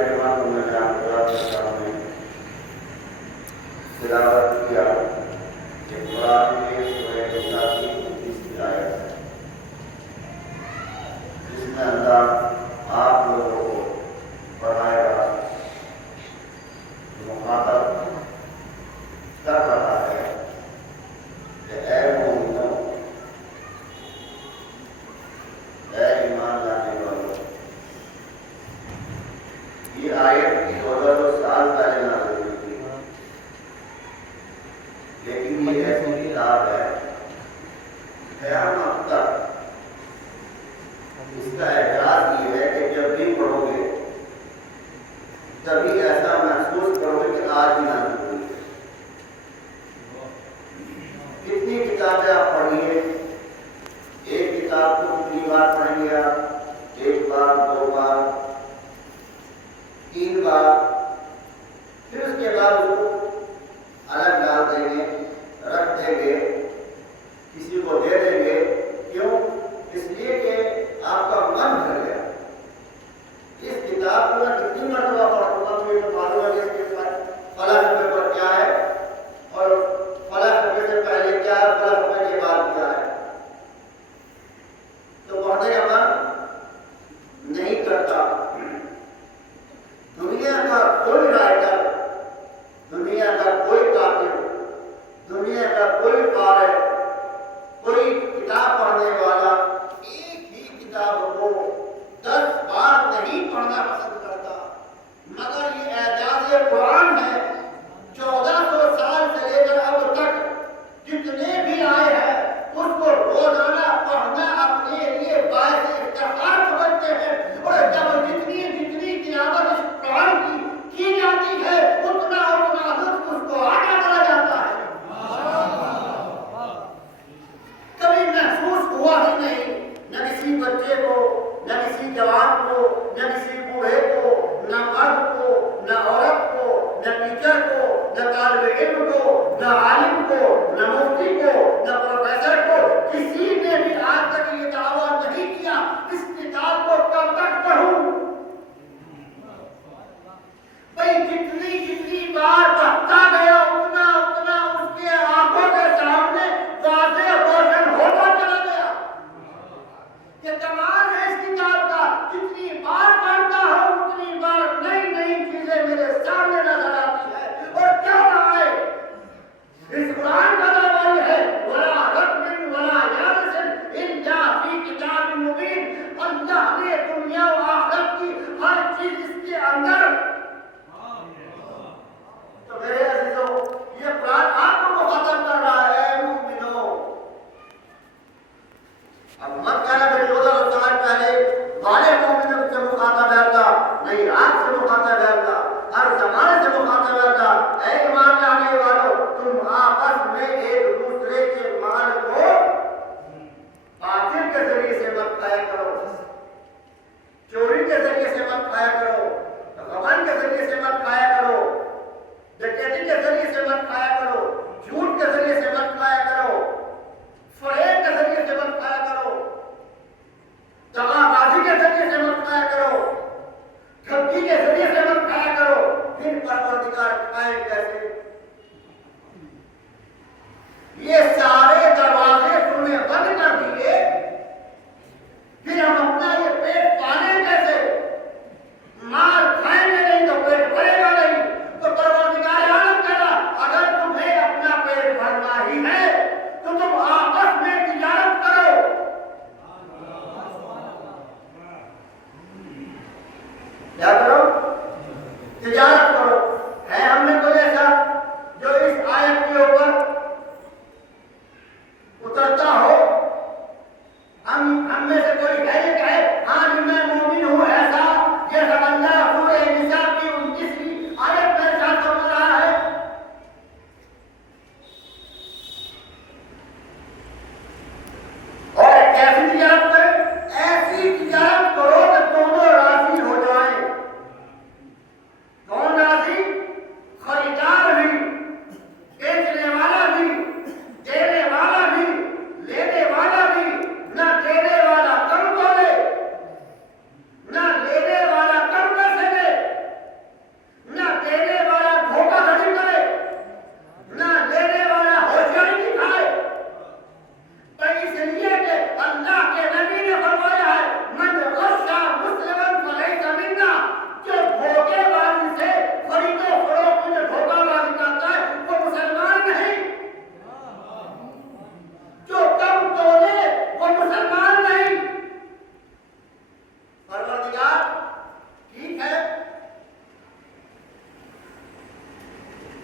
मेहमानों में आपके सामने तिलावत किया कि कुरान के सूरह निसा की 29वीं आयत है, जिसमें अल्लाह आप लोगों को पढ़ाएगा, मुखातब कर रहा है कि ऐ मोमिनों, ऐ ईमान लाने वालों। ये आयत 1400 साल पहले नाज़िल हुई थी, लेकिन ये ऐसी किताब है क़यामत तक इसका एहसास ये है कि जब भी पढ़ोगे तभी ऐसा महसूस करोगे कि आज ही नाज़िल हुई है। कितनी किताबें आप पढ़िए, एक किताब को कितनी बार पढ़ेंगे आप? एक बार, दो बार, तीन बार, फिर उसके बाद उसको अलग डाल देंगे, रख देंगे, किसी को दे देंगे। क्यों? इसलिए कि आपका मन भर गया। इस किताब को मैं कितनी मरतबा पढ़ूंगा तो ये मालूम है कि इसके फला सफ़े पर क्या है और फला सफ़े से पहले क्या है, फला सफ़े के बाद क्या है। तो पढ़ने का मन नहीं करता। दुनिया का कोई राइटर, दुनिया का कोई कातिब, दुनिया का कोई क़ारी, कोई किताब पढ़ने वाला एक ही किताब को 10 बार नहीं पढ़ना पसंद करता। मगर ये एजाज़ कुरान है, 1400 साल से लेकर अब तक जितने भी आए हैं उसको रोजाना पढ़ना अपने लिए बायस इफ्तिखार समझते हैं। और जब जितनी जितनी तिलावत इस कुरान की जाती है उतना उतना लुत्फ उसको आता चला जाता है। कभी महसूस हुआ ही नहीं, न किसी बच्चे को, न किसी जवान को, न किसी बूढ़े को, न मर्द को, न औरत को, न टीचर को, न तालिब इल्म को, न आलिम को, न मुफ्ती को, न प्रोफेसर को, किसी ने भी आज तक ये दावा नहीं किया इस किताब को कब तक पढ़ूं। भाई जितनी जितनी बार पढ़ता गया उतना उतना उसके आंखों के सामने वाज़ेह रोशन होता चला गया। ये कमाल है इस किताब का, जितनी बार पढ़ता हूं उतनी बार नई नई चीजें मेरे सामने नजर आती है। और क्या है इस कुरान का दावा है, वला रत्बिन वला याबसिन इल्ला फी किताबिन मुबीन। अल्लाह ने दुनिया और आखिरत की हर चीज इसके अंदर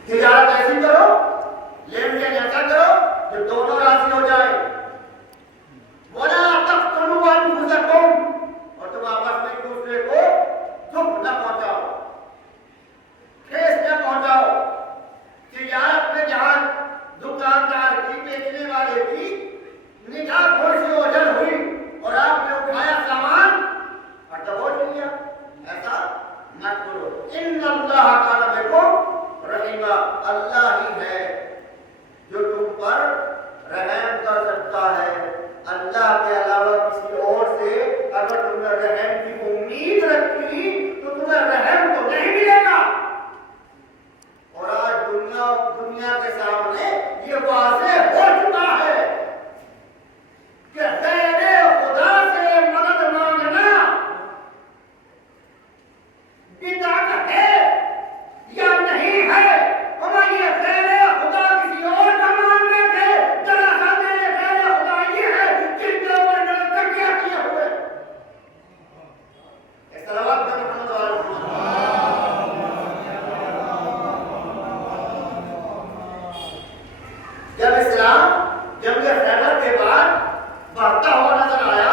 तिजारत ऐसी करो, लेन देन ऐसा करो जो दोनों राजी हो जाए। वला तक़तुलू अनफुसकुम, और तुम आपस में एक दूसरे को दुख न पहुंचाओ, ठेस न पहुंचाओ। तिजारत में जहां दुकानदार की, बेचने वाले की निगाह थोड़ी सी ओझल हुई और आपने उठाया सामान और दबोच लिया, ऐसा मत करो। इन्नल्लाह काना बिकुम रहीमा, अल्लाह ही है जो तुम पर रहम कर सकता है। अल्लाह के अलावा किसी और से अगर तुमने रहम की उम्मीद रखी तो तुम्हें रहम तो नहीं मिलेगा। और आज दुनिया के सामने ये वाज़ेह हो चुका है कि गैर खुदा से मदद मांगना बिदअत है या नहीं है। और ये गैर खुदा किसी और का मान बैठे, दरअसल मेरे गैर खुदा ये है जिनके ऊपर तकिया किए हुए। सलावत मोहम्मद जब इस्लाम जंग खैबर के बाद बढ़ता हुआ नजर आया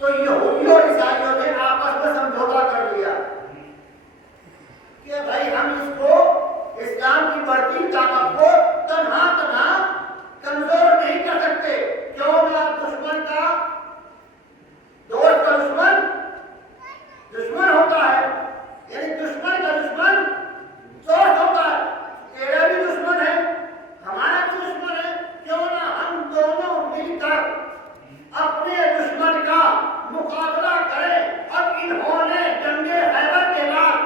तो यहूदियों और ईसाइयों ने आपस में समझौता कर लिया कि भाई हम इसको इस्लाम की बढ़ती ताकत को तन्हा कमजोर नहीं कर सकते। क्यों ना दुश्मन का दोस्त का दुश्मन होता है, यानी दुश्मन का दुश्मन दोस्त होता है। तेरा भी दुश्मन है, हमारा भी दुश्मन है, क्यों ना हम दोनों मिलकर अपने दुश्मन का मुकाबला करें। और इन्होंने जंगे खैबर के बाद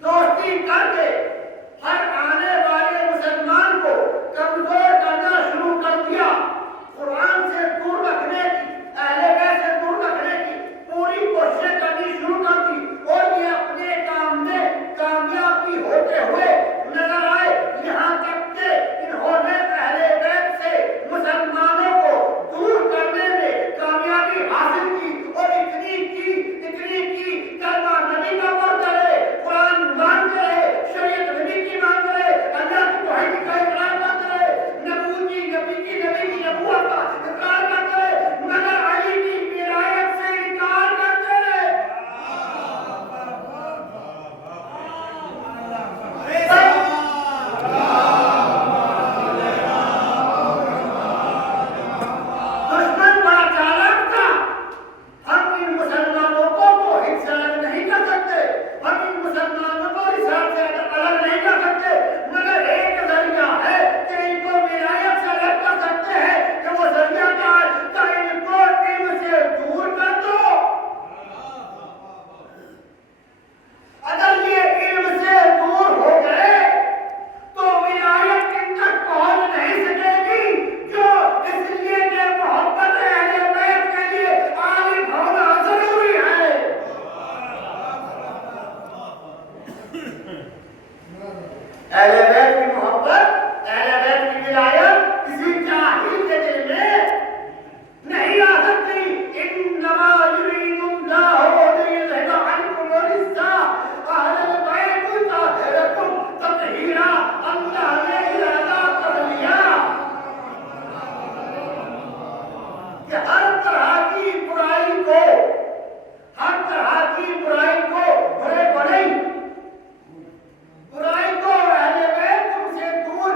दोस्ती करके हर आने वाले मुसलमान को कमजोर करना शुरू कर दिया। कुरान से दूर रखने की, अहले बैत से दूर रखने की पूरी कोशिश करनी शुरू कर दी और ये अपने काम में कामयाबी होते हुए नजर आए। यहाँ तक कि इन्होंने अहले बैत से मुसलमानों को दूर करने में कामयाबी हासिल की और इतनी की कलमा नबी का पढ़ते रहे, कुरान मानते रहे, शरीयत नबी की मानते रहे, अल्लाह की तौहीद का इकरार करते रहे, नबी की नबूवत का इकरार करते रहे, मगर अली की विलायत से इनकार करते रहे। दुश्मन बड़ा चालाक था। हम इन मुसलमानों को तौहीद से अलग नहीं कर सकते, हम इन मुसलमानों को रिसालत से अलग नहीं कर सकते, मगर एक जरिया है कि इनको विलायत से अलग कर सकते हैं कि वो जरिया क्या है कि इनको इल्म से दूर कर दो। अगर ये इल्म से दूर हो गए तो विलायत इन तक पहुंच नहीं सकेगी, जो इसलिए कि मोहब्बत अहले बैत के लिए आलिम होना जरूरी है। अहले बैत की मोहब्बत, अहले बैत की विलायत किसी जाहिल के दिल में नहीं आ सकती। इन्नमा युरीदुल्लाहु लियुज़हिबा अन्कुम रिज्सा अहलल बैत तहरकुम तत्हीरा। अल्लाह ने इरादा कर लिया कि हर तरह की बुराई को बुराई को अहले बैत तुमसे दूर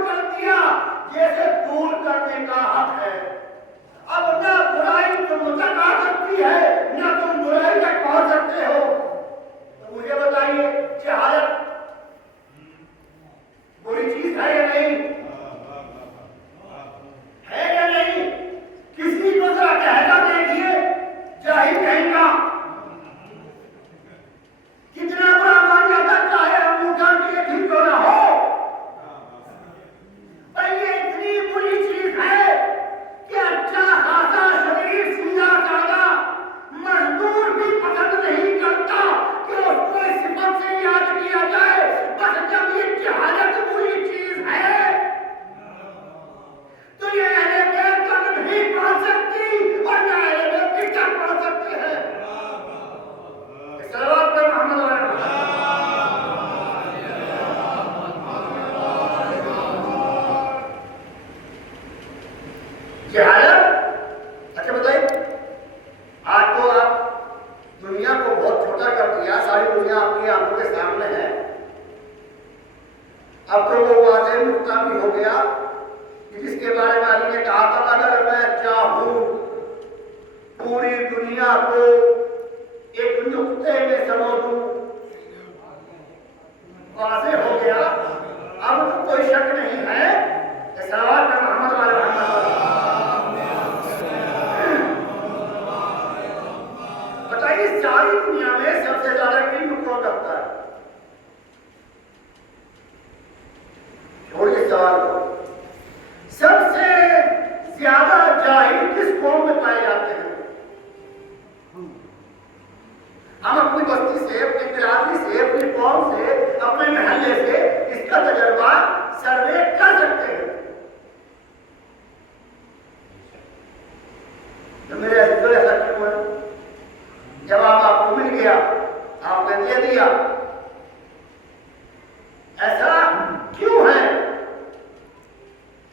अब तो वो वादे मुक्ता भी हो गया कि जिसके बारे में अली ने कहा था, अगर मैं चाहूं पूरी दुनिया को एक नुक्ते में समझ दूं, वाज़े हो गया। अब तो कोई शक नहीं है कि सलावत पे मोहम्मद वाले बताइए, सारी दुनिया में सबसे ज्यादा किन कौन रखता है? छोड़िए सवाल को, सबसे ज्यादा जाहिल किस कौम में पाए जाते हैं? हम अपनी बस्ती से, अपनी बिरादरी से, अपनी कौम से, अपने महल्ले से इसका तजर्बा सर्वे कर सकते हैं। तो मेरे अजीजों, ऐसा क्यों है? जवाब आपको मिल गया, आपने दे दिया। ऐसा क्यों है?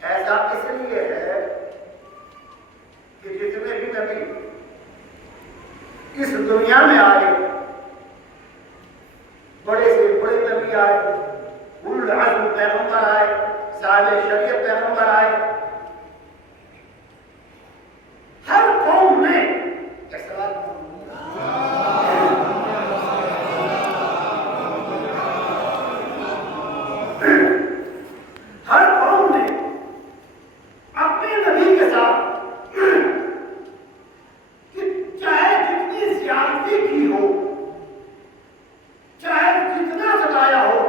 ऐसा इसलिए है कि जितने भी नबी इस दुनिया में आए, बड़े से बड़े नबी आए, उलुल अज़्म पैगंबर आए, साहिब शरीयत पैगंबर आए, हर कौम में हर कौम ने अपने नबी के साथ चाहे जितनी ज्यादती की हो, चाहे जितना सताया हो,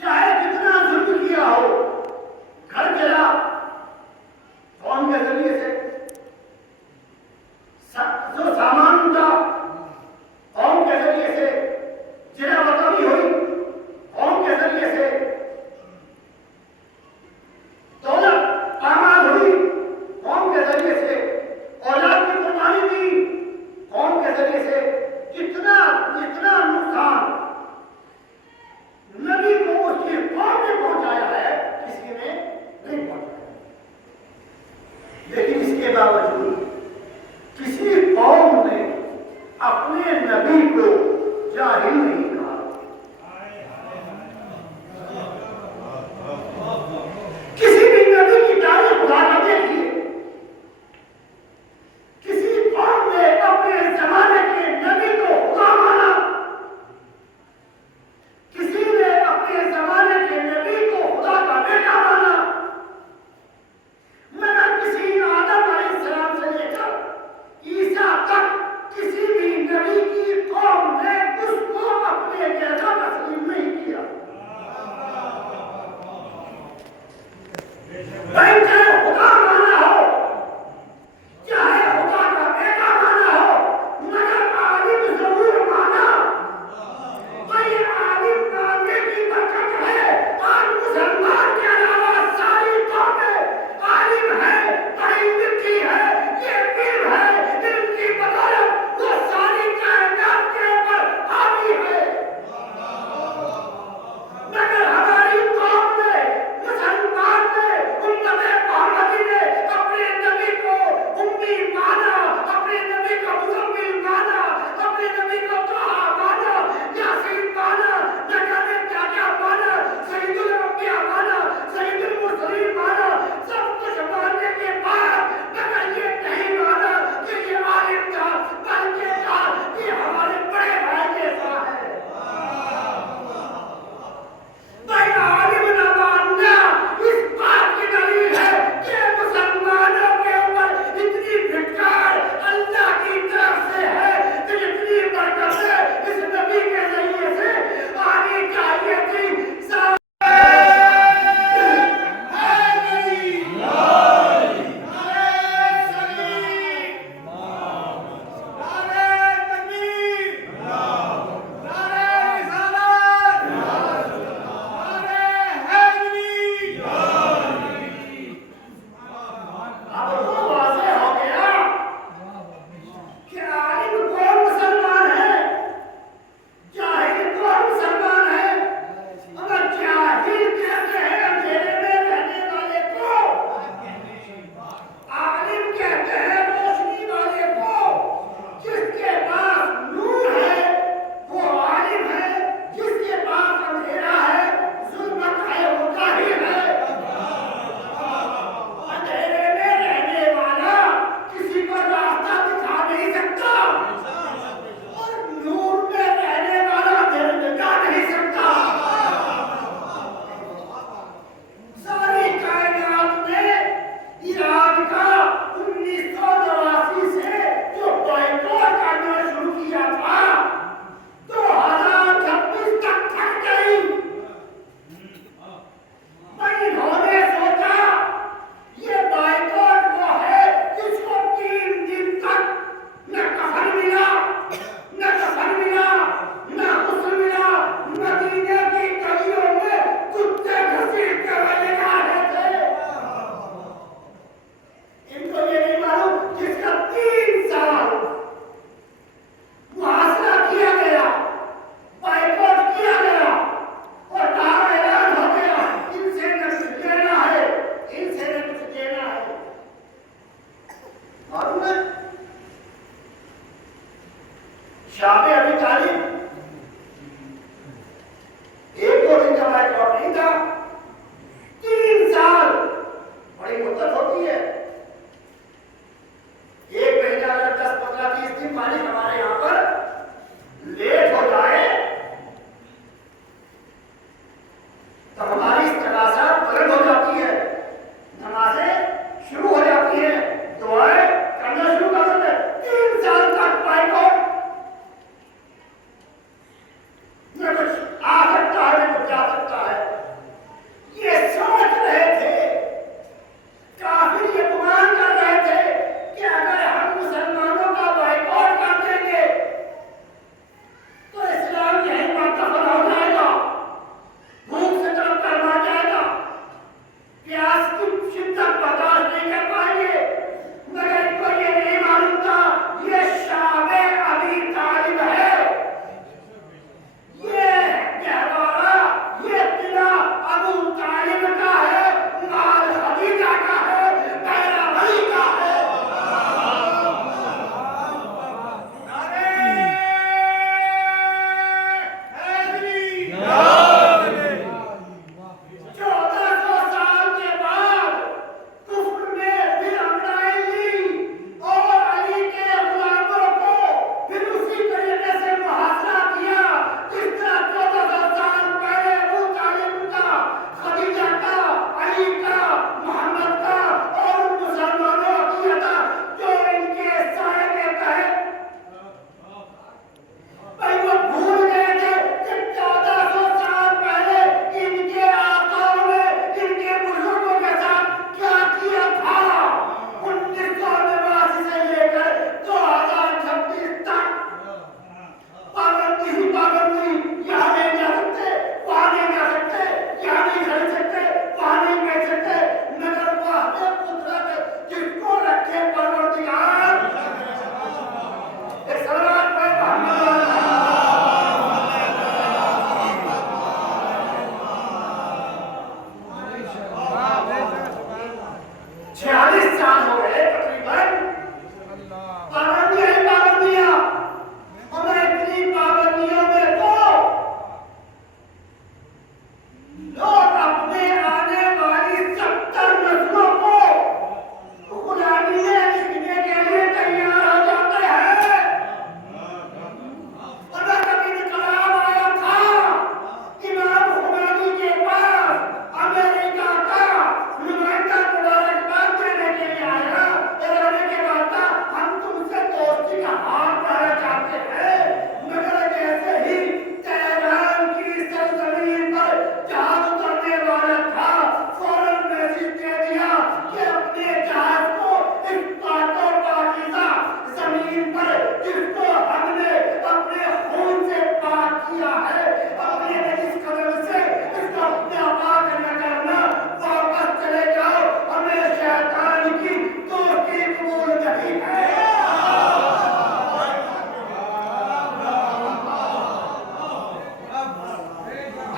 चाहे जितना जुल्म किया हो, घर के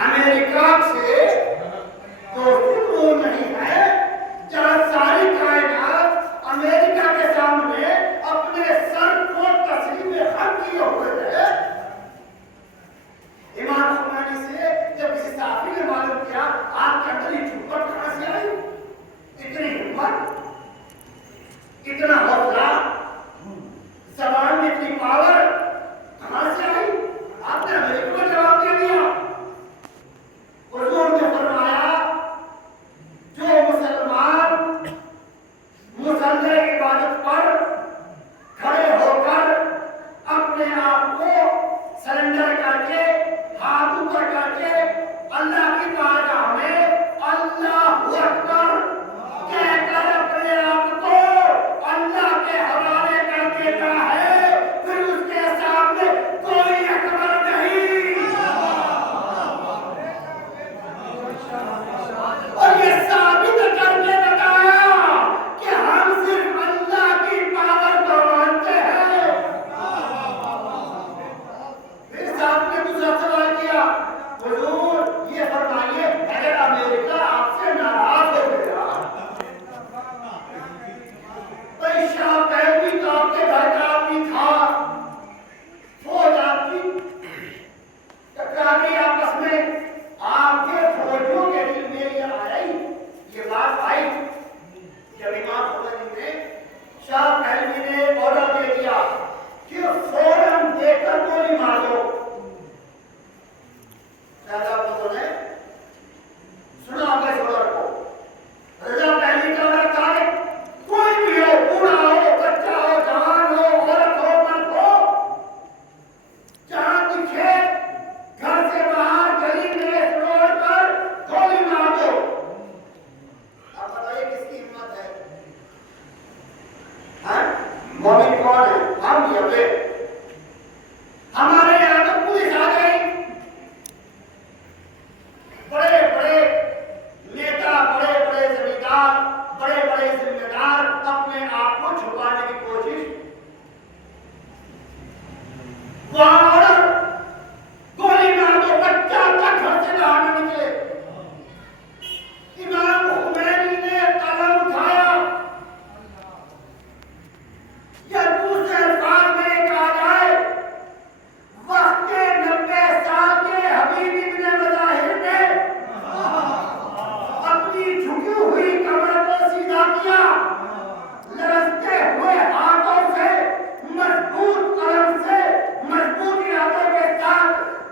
अमेरिका से दोस्ती दूर नहीं है, जहां सारी कायनात अमेरिका के सामने अपने सर को तस्लीम खम किए हुए है। इमाम खुमैनी से जब किसी साफी ने मालूम किया आपके अंदर ये चुप्पट कहां से आई, इतनी हिम्मत, इतना हौसला, जबान में इतनी पावर कहां से आई? आपने अमेरिका को जवाब दे दिया। हुजूर ने फरमाया जो मुसलमान मुसल्ले इबादत पर खड़े होकर अपने आप को सरेंडर करके हाथ ऊपर करके अल्लाह की बारगाह में अल्लाहू अकबर कहकर अपने आप को अल्लाह के हवाले कर देता है, फिर उसके सामने कोई अकबर नहीं। और ये साबित करके बताया कि हम सिर्फ अल्लाह की पावर को मानते हैं। फिर साहब ने दूसरा सवाल किया, हुजूर ये फरमाइए अगर अमेरिका आपसे नाराज हो गया, भाई शाह पहलवी तो आपके घर का आदमी था, फौज आपकी टकरा गई आपस में, आपके फौजियों के दिल में ये बात आई जब इमाम खुमैनी ने शाह पहलवी ने ऑर्डर दे दिया कि फौरन देकर गोली मार दो। राजा लोगों ने सुना होगा इस ऑर्डर को। रजा पहलवी का ऑर्डर था कोई भी हो, बूढ़ा हो, बच्चा हो, जवान हो, औरत हो, मर्द हो, जहां दिखे घर से बाहर गली में रोड पर गोली मार दो। आप बताइए किसकी हिम्मत है? मोमिन कौन है? हम या वे? हमारे यहाँ तो पुलिस आ गई, बड़े बड़े नेता, बड़े बड़े जमींदार, बड़े बड़े जिम्मेदार अपने आप को छुपाने की कोशिश, वहां गोली मार दो, बच्चा तक घर से बाहर न निकले। इमाम खुमैनी ने कलम उठाया, या दूसरे अल्फाज में कहा जाए वक्त के 90 साल के हबीब इब्ने मज़ाहिर ने अपनी झुकी हुई कमर को सीधा किया, लरजते हुए हाथों से, मजबूत कलम से, मजबूत इरादे के साथ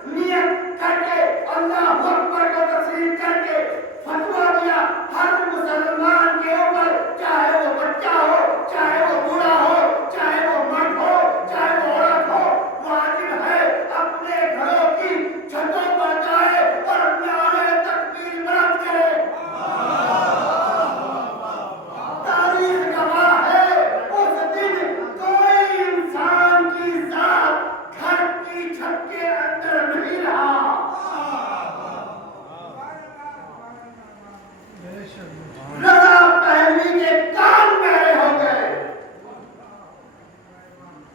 नियत करके अल्लाहू अकबर को तस्लीम करके फतवा दिया, हर मुसलमान के ऊपर, चाहे वो बच्चा हो, चाहे वो बूढ़ा हो, चाहे वो मर्द हो, चाहे वो औरत हो, वाजिब है अपने घरों की छतों पर जाए और नारे तकबीर बुलंद करे। तारीख गवाह है उस दिन कोई इंसान की जात घर की छत के अंदर नहीं रहा। रजा पहलवी के कान बहरे हो गए।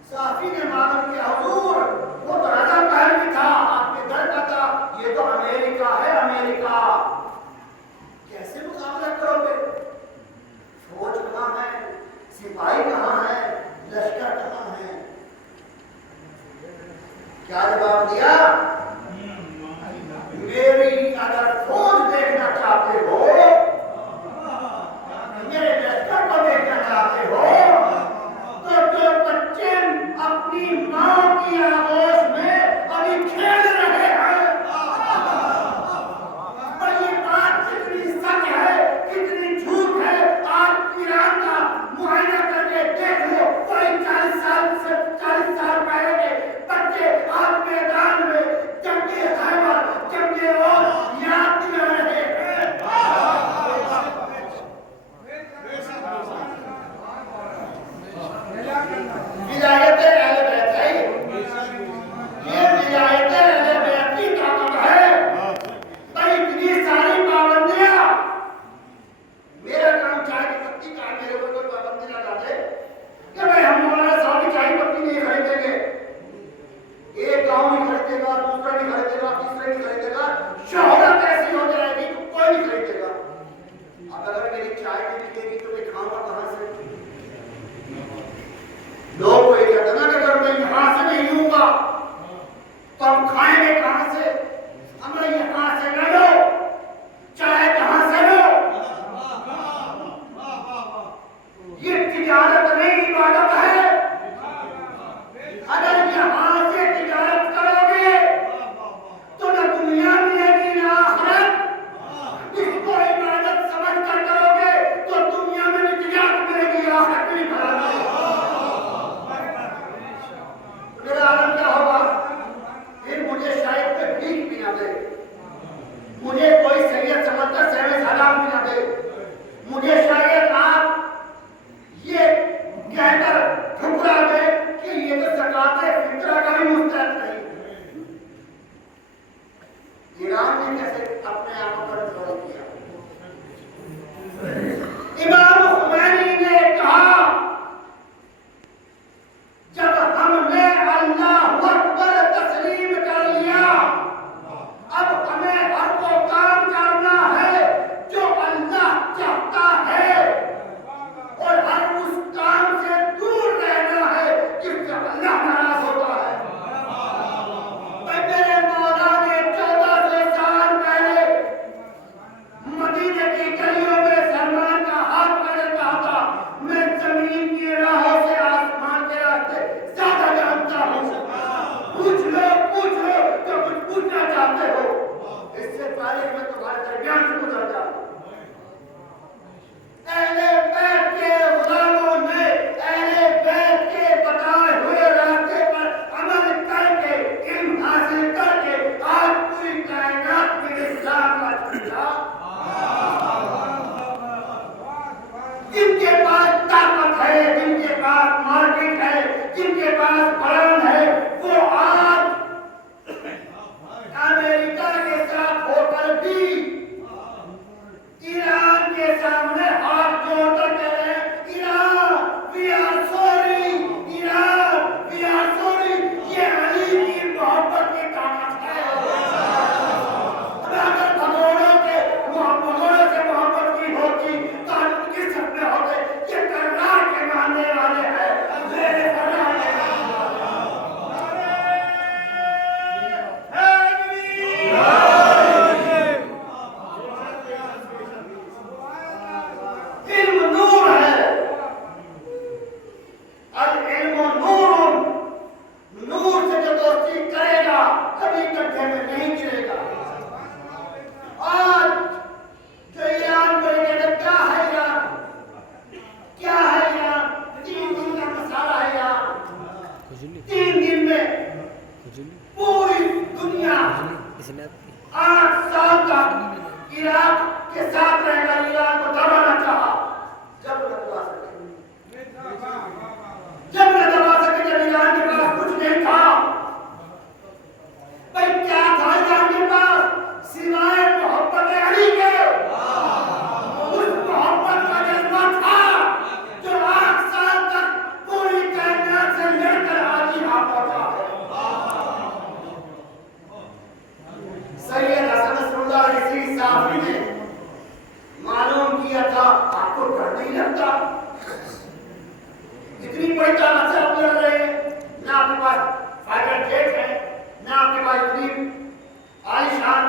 साफी ने मालूम किया हुजूर वो तो रजा पहलवी था, आपके घर का था, ये तो अमेरिका है, अमेरिका। कैसे मुकाबला करोगे? फौज कहाँ है, सिपाही कहाँ है, लश्कर कहाँ है? क्या जवाब दिया? मेरी अगर फौज देखना चाहते हो, मेरे लश्कर को देखना चाहते हो, तो जो बच्चे अपनी मां की आगोश में अभी खेल रहे हैं, पर ये बात कितनी सच है, कितनी झूठ है, आज ईरान का मुआयना करके देख लो। कोई 40 साल पहले के बच्चे आज मैदान में जंगे खैबर, जंगे और याद दिला रहे हैं। मुझे कोई सैयद समझकर सहवे सालाब भी ना दे। मुझे शायद आप ये कहकर ठुकरा दे कि ये तो ज़कात फितरा का भी मुस्तहक नहीं। ईरान ने कैसे अपने आप पर जोर किया। इमाम खुमैनी ने कहा, जब हमने अल्लाहु अकबर तस्लीम कर लिया, अब हमें हर वो काम करना है जो अल्लाह चाहता है और हर उस काम से दूर रहना है जिससे अल्लाह नाराज होता है। मेरे मौला ने 1400 साल पहले मदीने की गलियों में सलमान का हाथ पकड़ कहा था, मैं जमीन की राहों से आसमान के रास्ते ज्यादा जानता हूँ। पूछ लो जो कुछ पूछना चाहते हो। इससे पहले मैं तुम्हारे दरमियान से गुजर जाऊँ। अहले बैत के गुलामों ने अहले बैत के बताए हुए रास्ते पर अमल करके इल्म हासिल करके आज पूरी कायनात में इस्लाम का झंडा, जिनके पास ताकत है, जिनके पास मार्केट है, जिनके पास ब्रांड है, वो आज अमेरिका के साथ होकर भी ईरान के सामने हाथ जोड़कर कह रहे हैं, Iran we are sorry, Iran we are sorry. ये अली की मोहब्बत की ताकत है। अगर भगोड़ों से मोहब्बत की होती तो किस सपने होते। ये कर्रार के मानने वाले हैं, मेरे कर्रार के इल्म नूर है। अल इल्म नूर, नूर से जो दोस्ती करेगा कभी गड्ढे में नहीं गिरेगा। आज जो ईरान को कहते क्या है ईरान, क्या है ईरान, 3 दिन का मसाला है ईरान। 3 दिन में पूरी दुनिया 8 साल तक इराक के साथ रहकर ईरान को दबाना चाहा, जब न दबा सके, जब ईरान के पास कुछ नहीं था। भाई क्या था ईरान के पास सिवाय मोहब्बत अली के? उस मोहब्बत का जज्बा था जो 8 साल तक पूरी कायनात से लड़कर आज यहाँ पहुंचा है। सैयद हसन नसरुल्लाह रज़ी साहब ने मालूम किया था, आपको डर नहीं लगता? इतनी बड़ी ताकत से आप लड़ रहे हैं, ना आपके पास फाइटर जेट है, ना आपके पास इतनी आलीशान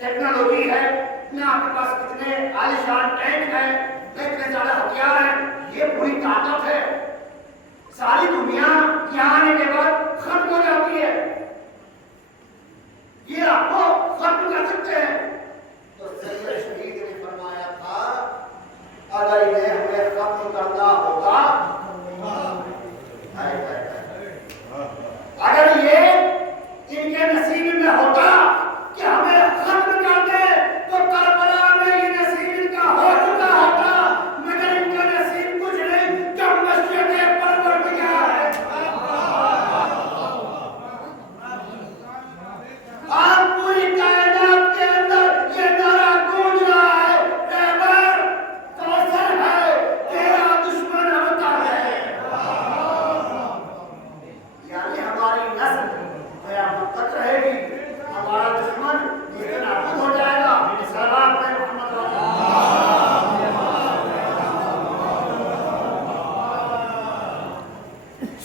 टेक्नोलॉजी है, ना आपके पास कितने आलीशान टैंक है, ना इतने ज्यादा हथियार हैं। ये पूरी ताकत है। सारी दुनिया यहाँ आने के बाद खत्म हो जाती है। ये आपको खत्म कर सकते हैं। तो सैयद शहीद ने फरमाया था, अगर इन्हें हमें खत्म करना होगा, अगर ये इनके नसीब में होता कि हमें खत्म कर दे, तो करबला में ये नसीब इनका हो चुका होता। मगर इनका नसीब कुछ नहीं, जब मस्जिद परवरदिगार है। आज पूरी कायनात के अंदर ये नारा गूंज रहा है, रहबर कौसर है, तेरा दुश्मन होता है। यानी हमारी नस्ल क़यामत तक रहेगी, हमारा दुश्मन एक दिन नाबूद हो जाएगा। सलावत है मोहम्मद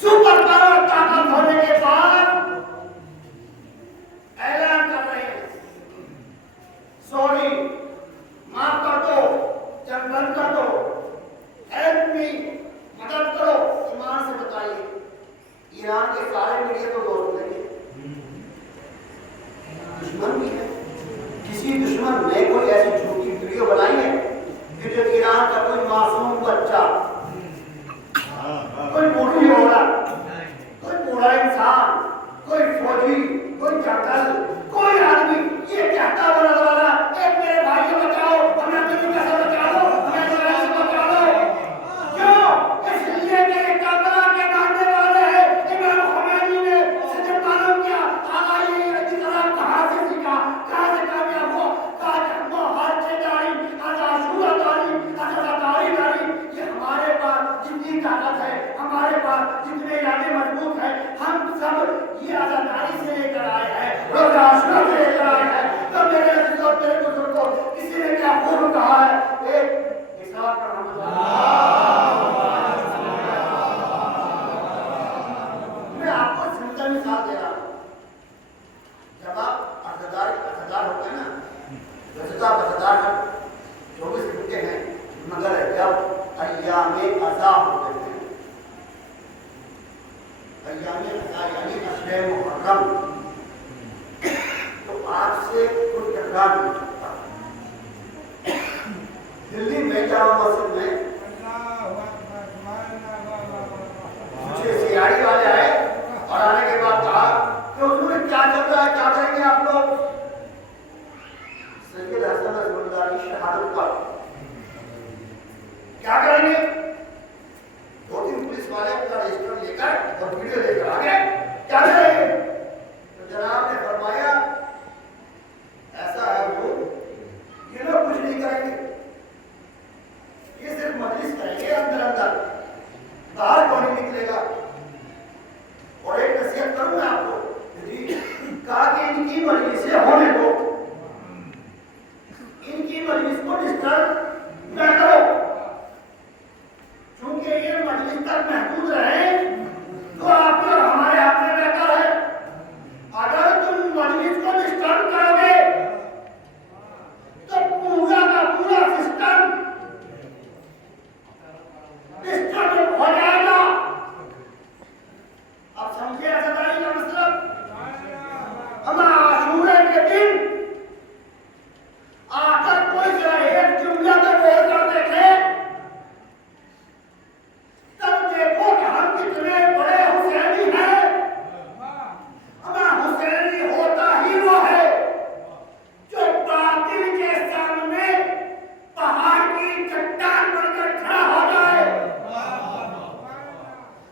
सुपर पावर ताकत होने के बाद ऐलान कर रहे हैं, सॉरी, माफ कर दो, जंग बंद कर दो, हेल्प मी, मदद करो। ईमान से बताइए, ईरान के सारे मीडिया तो दोस्त नहीं, दुश्मन भी है। किसी दुश्मन ने कोई ऐसी झूठी वीडियो बनाई है कि जो ईरान का कोई मासूम बच्चा, कोई बूढ़ी औरत, कोई बूढ़ा इंसान, कोई फौजी, कोई जनरल, कोई आदमी ये इमरान की छुपता। दिल्ली में जामा मस्जिद में कुछ सियाड़ी वाले आए और आने के बाद कहा कि उसमें क्या चल रहा है, क्या करेंगे आप लोग? सैयद हसन रसूलुल्लाह की शहादत पर क्या करेंगे? दो तीन पुलिस वाले अपना रजिस्टर लेकर और वीडियो लेकर आ गए, क्या करेंगे? तो जनाब ने फरमाया ऐसा है वो, ये लोग कुछ नहीं करेंगे, ये सिर्फ मजलिस करेंगे अंदर अंदर, बाहर कौन नहीं निकलेगा। और एक नसीहत करूं मैं आपको जी, कहा कि इनकी मजलिसें होने दो, इनकी मजलिस को डिस्टर्ब न करो, क्योंकि ये मजलिस तक महदूद रहे तो आपके और हमारे हाथ में बेहतर है। अगर तुम मजलिस को डिस्टर्ब करोगे तो पूरा का पूरा सिस्टम डिस्टर्ब हो जाएगा। अब समझिए आजादी का मतलब, हम आशूरे के दिन आकर कोई एक जुमला तो बोल कर देखे, तब देखो कि हम कितने बड़े हुसैनी हैं। हमारा हुसैनी होता ही वो है जो बातिल के सामने पहाड़ की चट्टान बनकर खड़ा हो जाए।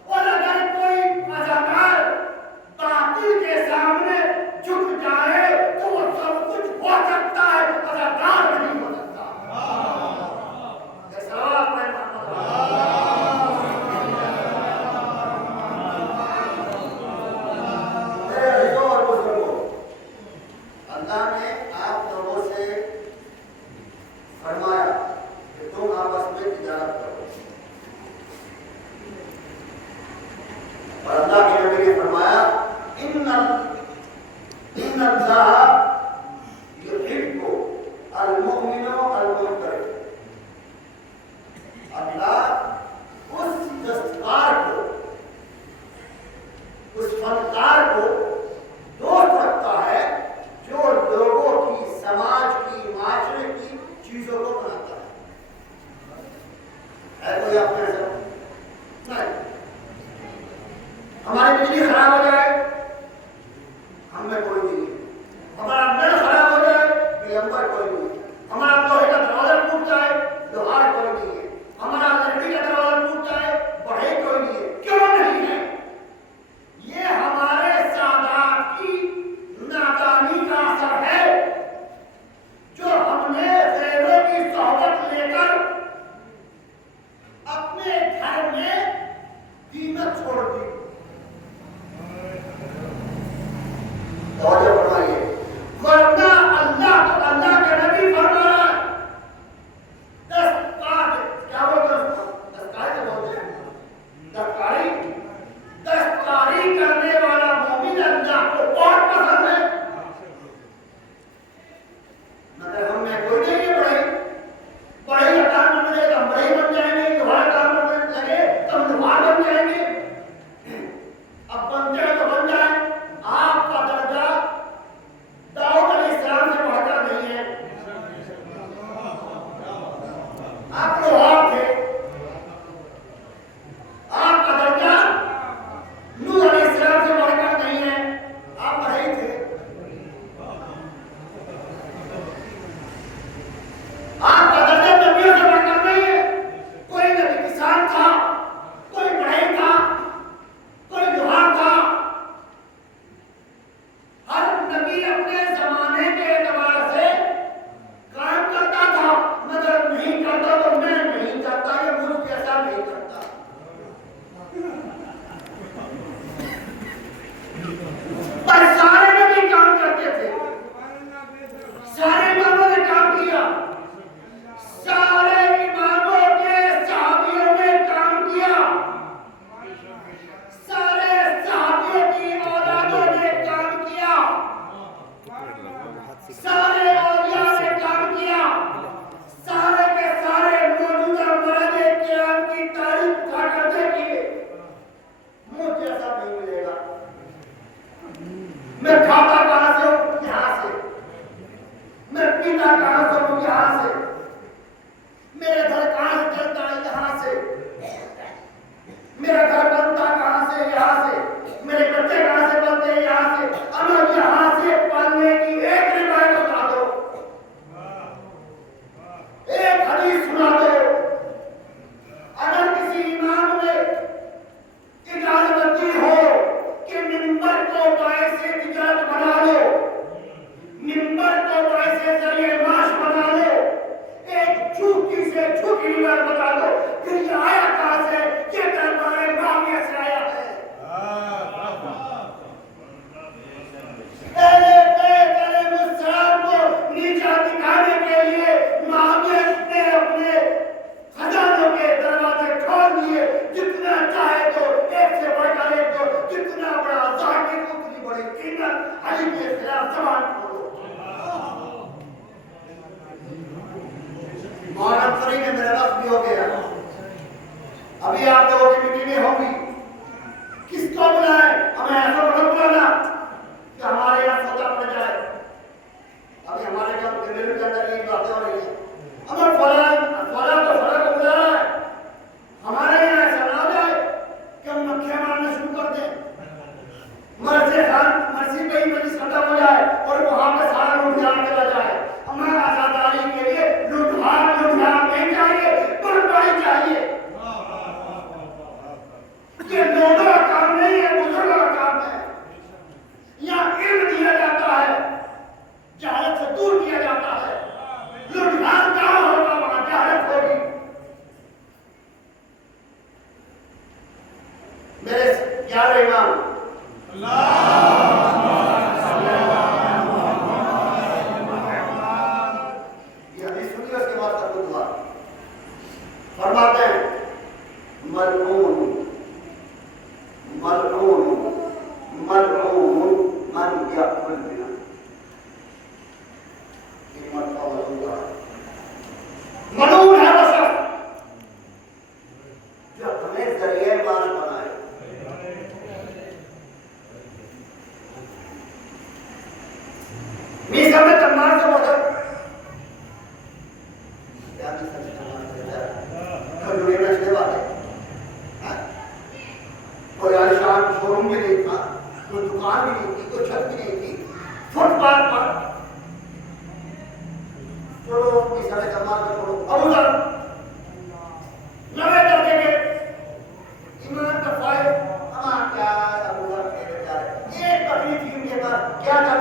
और अगर कोई अज़ादार बातिल के सामने झुक जाए तो वो सब कुछ हो सकता है, अज़ादार नहीं हो सकता। अल्लाह ने आप लोगों से फरमाया कि तुम आपस में तिजारत करो, और अल्लाह के नबी ने फरमाया इन्नल्लाह युहिब्बु अल-मुमिना अल-मुतक़ी। अल्लाह उस दस्तकार को, उस फनकार को दोस्त रखता है जो लोगों की, समाज की, माशरे की चीजों को बनाता है कोई अपने से नहीं। हमारी बिजली खराब हो जाए, हम में कोई नहीं है। हमारा नल खराब हो जाए, प्लम्बर कोई नहीं है। हमारा लोहे का दरवाजा टूट जाए, लोहार कोई नहीं है। हमारा लकड़ी का दरवाजा टूट जाए, बढ़ई कोई नहीं है। क्यों नहीं है? ये हमारे सादात की नादानी का असर है, जो हमने गैरों की सोहबत लेकर अपने घर में कीमत छोड़ दी। तवज्जो फरमाइए, वरना अल्लाह के नबी फरमा रहा है मार के मगर क्या भी सच खजूरे नचने वाले, कोई आलिशान शोरूम भी नहीं था, कोई दुकान भी नहीं थी, कोई छत भी नहीं थी, फुटपाथ पर छोड़ो इस तरह का मार के छोड़ो। अब उधर नवे दर्जे के इमरान का फाइल हमारा क्या अब उधर खेले जा रहे, एक बकरी टीम के पास क्या कर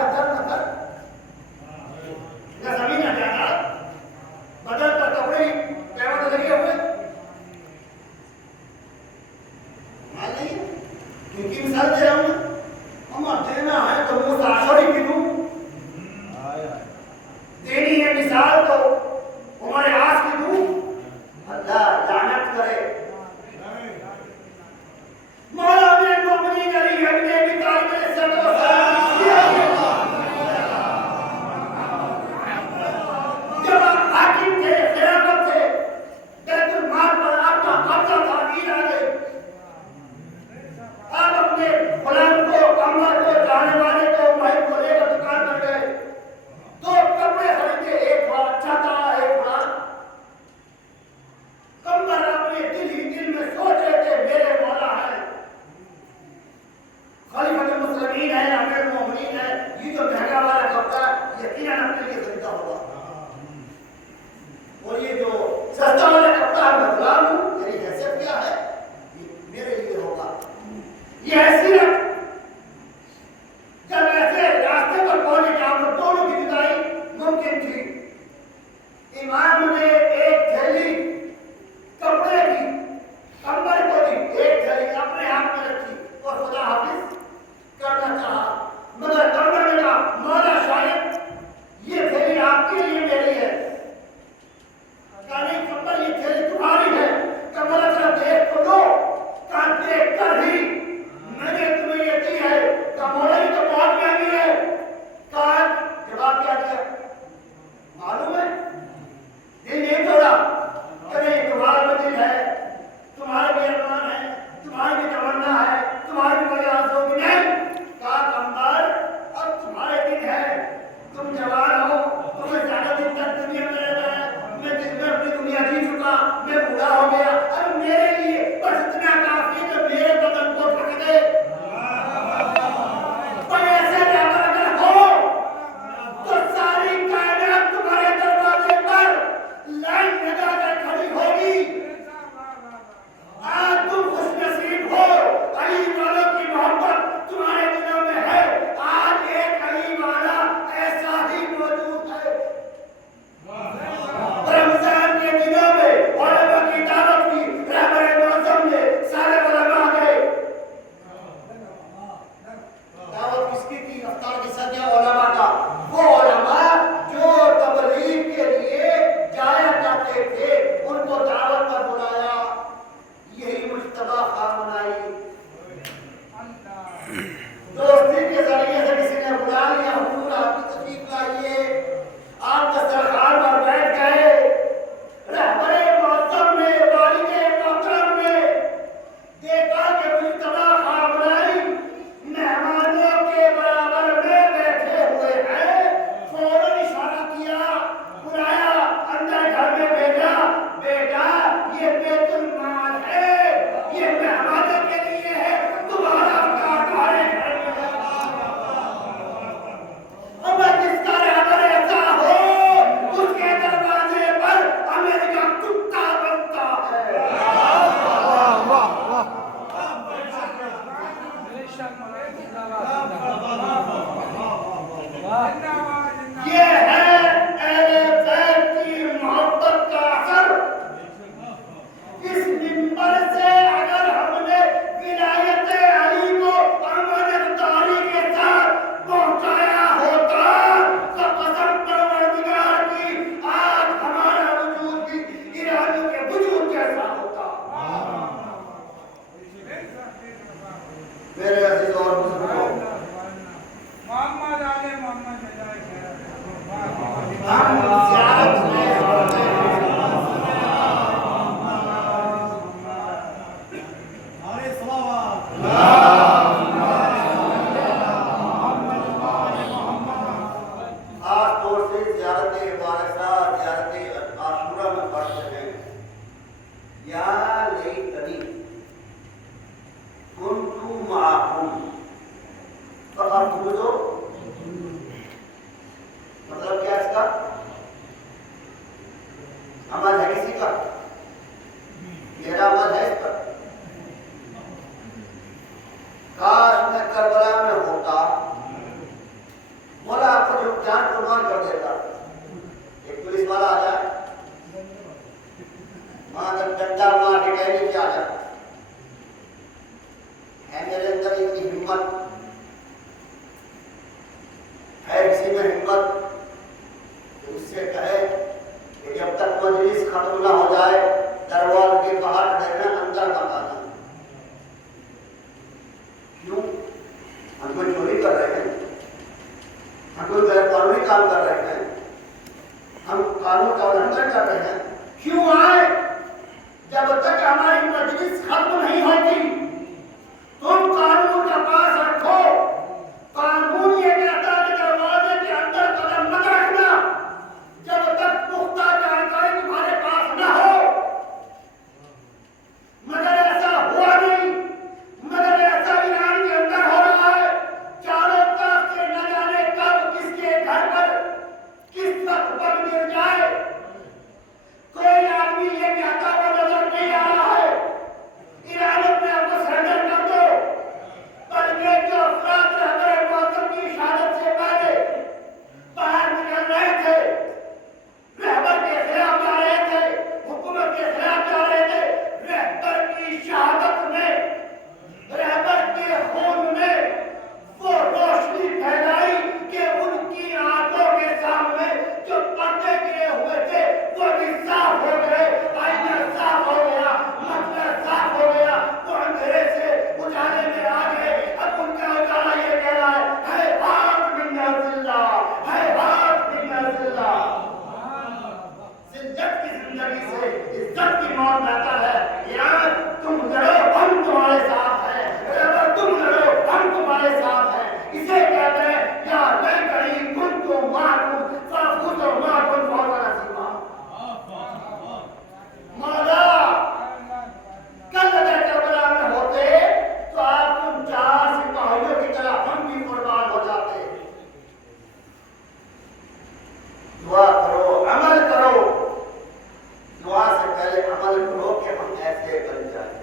हम कोई गैर कानूनी काम कर रहे हैं, हम कानून का उल्लंघन कर रहे हैं, क्यों आए? जब तक हमारी मजलिस खत्म नहीं होती तुम कानून का पास रखो। कानून ये कहता है कि दरवाजे के अंदर कदम मत रखना जब तक पुख्ता जानकारी तुम्हारे पास न हो। मगर ऐसा हुआ नहीं, मगर ऐसा ईरान के अंदर हो रहा है। चारों तरफ से न जाने कब किसके घर पर किस वक्त बम गिर जाए, कोई आदमी ये कहता हुआ नजर नहीं आ रहा है ईरान अपने आप को सरेंडर कर दो। बल्कि जो अफराद रहबर मौसम की शहादत से पहले बाहर निकल रहे थे, रहबर के खिलाफ जा रहे थे, हुकूमत के खिलाफ जा रहे थे, रहबर की शहादत में, रहबर के खून में वो रोशनी फैलाई कि उनकी आंखों के सामने जो पर्दे गिरे हुए थे वो भी साफ हो गए, आईना साफ हो गया, मतलब साफ हो गया। वो अंधेरे से उजाले में आ गए। अब उनका उजाला ये कह रहा है हाथ मिन्नतिल्ला, है हाथ मिन्नतिल्ला। जिद्दत की जिंदगी से इज्जत की मौत बेहतर है। यार तुम लड़ो, हम तुम्हारे साथ हैं। अगर तुम लड़ो, हम तुम्हारे साथ हैं। इसे कहते हैं या नहीं कहीं कुन तो मारूं फाफूस और मारूं फौजा नसीमा। मौला कल अगर करबला में होते तो आप तुम 4 सिपाहियों की तरह हम भी कुर्बान हो जाते। दुआ करो, अमल करो। दुआ से पहले अमल करो कि हम ऐसे बन जाए।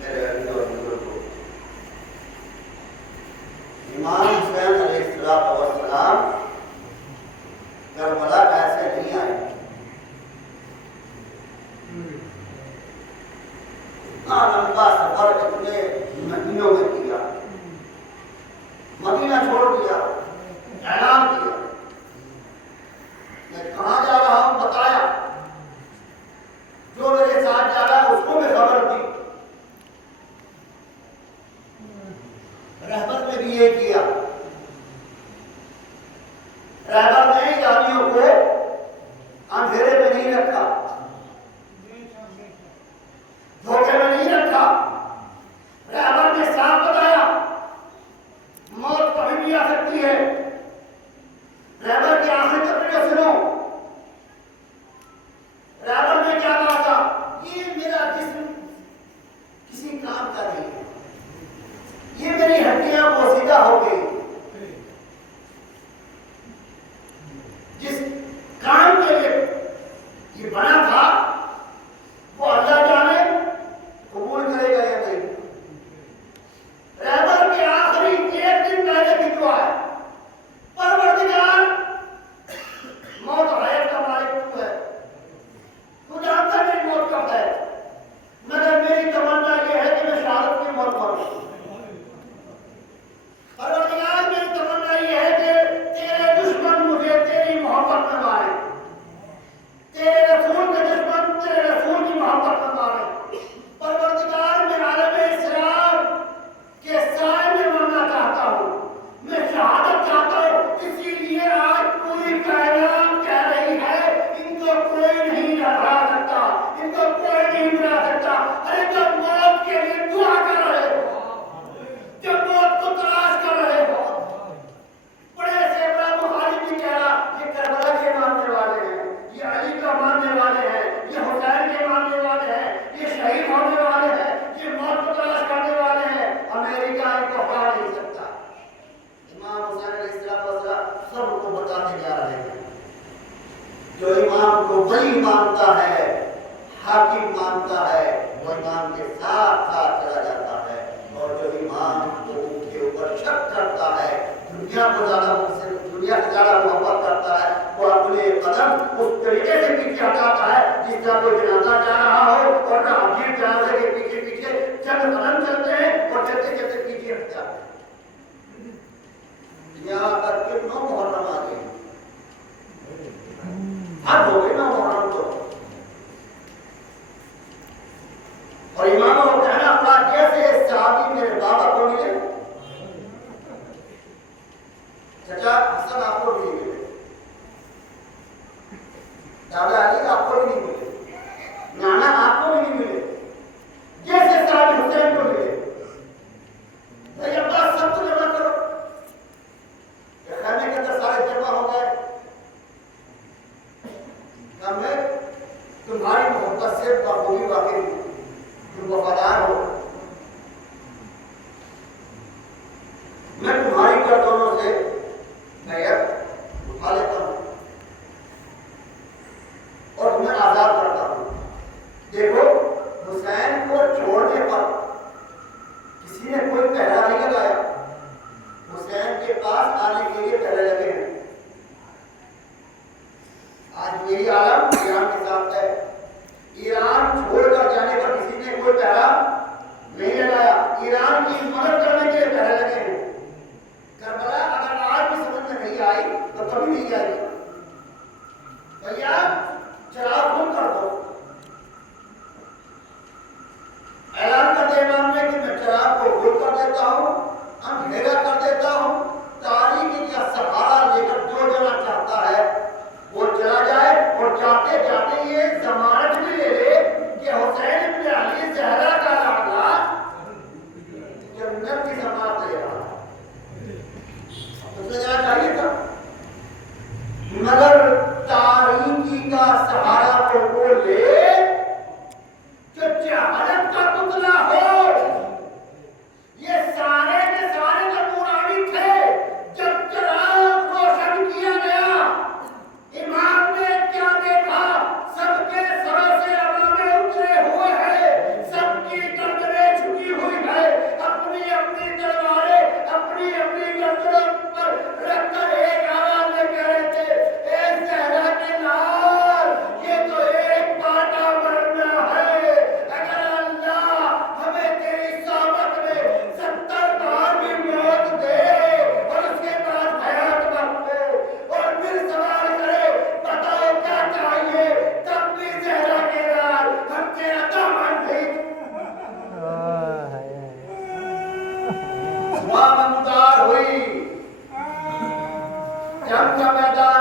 मेरे अजीजों बुजुर्गों, इमाम हुसैन अलैहिस्सलाम करबला ऐसे नहीं आए। लंबा सफर इतने महीनों में किया, मदीना छोड़ दिया, ऐलान किया मैं कहाँ जा रहा हूं बताया, जो मेरे साथ जा रहा है उसको भी खबर दी। रहबर ने भी ये किया। रहबर ने ईरानियों को अंधेरे में नहीं रखा, धोखे में नहीं रखा। रहबर ने साफ बताया मौत कभी भी आ सकती है। रहबर की आखिरी तकरीरें सुनो। रहबर ने क्या कहा था, ये मेरा जिस्म किसी काम का नहीं है, ये मेरी हड्डियां पोसीदा हो गई। जिस काम के लिए ये बना था वो अल्लाह जाने कबूल करेगा या नहीं। रहबर के आखिरी 1 दिन पहले की दुआ है, परवरदिगार मौत हयात का मालिक तू है, तू जानता है मेरी मौत कब है, मगर मेरी तमन्ना ये है कि मैं शहादत की मौत मरूं। परवरदिगार मेरी तमन्ना ये है कि तेरे दुश्मन मुझे तेरी मोहब्बत में मारे, तेरे रसूल के दुश्मन तेरे रसूल की मोहब्बत में मारे। परवरदिगार मैं आलम इस्लाम के साए में मरना चाहता हूँ, मैं शहादत चाहता हूँ। इसीलिए आज पूरी कायनात कह रही है इनको कोई नहीं हरा सकता, इनको कोई नहीं मिला सकता। अरे जब मौत के लिए दुआ कर रहे हो, जब मौत को तलाश कर रहे हो, बड़े से बड़ा मुखालिफ भी कह रहा ये करबला के मानने वाले हैं, ये अली का मानने वाले हैं, ये हुसैन के मानने वाले हैं, ये शहीद होने वाले हैं, ये मौत को तलाश करने वाले हैं। अमेरिका इनको हरा नहीं सकता। इमाम हुसैन अलैहिस्सलाम सबको बताते जा रहे हैं जो इमाम को वली मानता है, हाकिम मानता है, वो इमाम के साथ साथ चला जाता है। और जो इमाम को उनके ऊपर शक करता है, दुनिया को दुनिया से ज्यादा मोहब्बत करता है, वो अपने कदम उस तरीके से पीछे हटाता है जिस तरह कोई जनाजा जा रहा हो और राहगीर जनाजे के पीछे पीछे चंद कदम चलते हैं और चलते चलते पीछे हट जाते हैं। यहाँ तक कि 9 मुहर्रम आ गए, अब हो गए 9 मुहर्रम तो। और इमाम को कहना पड़ा कैसे सहाबी मेरे बाबा को मिले, चाचा हसन आपको भी नहीं मिले, दादा अली आपको भी नहीं मिले, नाना आपको भी नहीं मिले, जैसे साहब हुसैन को मिले। भाई अब्बास सब तो जमा करो, खाने के अंदर सारे जमा हो गए। मैं तुम्हारी मोहब्बत से बखूबी वाकिफ हूं, तुम वफादार हो, मैं तुम्हारी गर्दनों से बैत उठा लेता हूं और तुम्हें आजाद करता हूं। देखो हुसैन को छोड़ने पर किसी ने कोई पहरा नहीं लगाया, हुसैन के पास आने के लिए पहरे लगे हैं। आज मेरी आलम ईरान के साथ है, ईरान छोड़कर जाने पर किसी ने कोई पहरा नहीं लगाया, ईरान की मदद करने के लिए पहरे लगे हैं। करबला अगर आज भी समझ में नहीं आई तो कभी नहीं आएगी। भैया चराग बंद कर दो, ऐलान कर दे इमाम ने कि मैं चराग को गुल कर देता हूं, अंधेरा कर देता हूं, तारीकी का सहारा लेकर जो जाना चाहता है वो चला जाए और जाते जाते ये जमानत भी ले ले कि हुसैन इब्न अली ज़हरा का लाडला जन्नत की जमानत ले रहा है। उसने जाना चाहिए था, मगर तारीकी का सहारा तो वो ले जो जहालत का पुतला हो। ये सारे के सारे तो नूरानी थे। जब चराग रोशन किया गया, इमाम ने क्या देखा? सबके सरों से अमामे उतरे हुए हैं, सबकी गर्दनें झुकी हुई है, अपनी अपनी तलवारें अपनी अपनी गर्दनों पर रखकर एक आवाज में कह रहे थे, ए ज़हरा के लाल, ये तो एक बार का मरना है। अगर अल्लाह हमें तेरी सोबत में 70 बार भी मौत दे और उसके बाद हयात बख्शे और फिर सवाल करे बताओ क्या चाहिए, तब भी ज़हरा के लाल हम तेरा दामन नहीं। सुबह नमदार हुई, जंग का मैदान